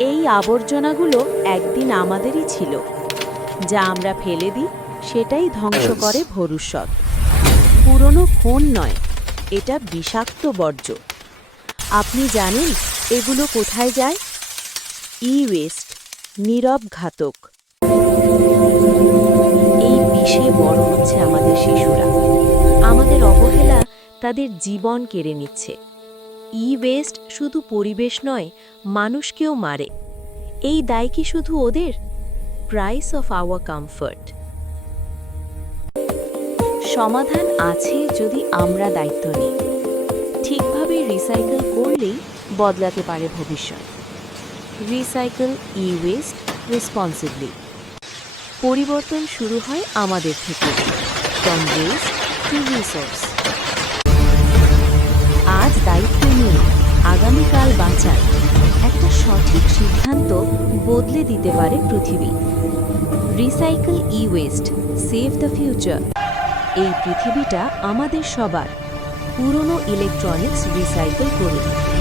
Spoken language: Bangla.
এই আবর্জনাগুলো একদিন আমাদেরই ছিল। যা আমরা ফেলে দিই সেটাই ধ্বংস করে ভবিষ্যৎ। পুরনো ফোন নয়, এটা বিষাক্ত বর্জ্য। আপনি জানেন এগুলো কোথায় যায়? ই-ওয়েস্ট, নীরব ঘাতক। এই বিষে বড় হচ্ছে আমাদের শিশুরা। আমাদের অবহেলা তাদের জীবন কেড়ে নিচ্ছে। ই-ওয়েস্ট শুধু পরিবেশ নয়, মানুষকেও মারে। এই দায় কি শুধু ওদের? Price of our comfort. সমাধান আছে যদি আমরা দায়িত্ব নিই। ঠিকভাবে রিসাইকেল করলেই বদলাতে পারে ভবিষ্যৎ। Recycle e-waste responsibly. পরিবর্তন শুরু হয় আমাদের থেকে। From waste to resource. আজ দায়িত্ব নিয়ে আগামীকাল বাঁচান। একটা সঠিক সিদ্ধান্ত বদলে দিতে পারে পৃথিবী। Recycle e-waste, save the future. এই পৃথিবীটা আমাদের সবার। পুরনো ইলেকট্রনিক্স রিসাইকেল করুন।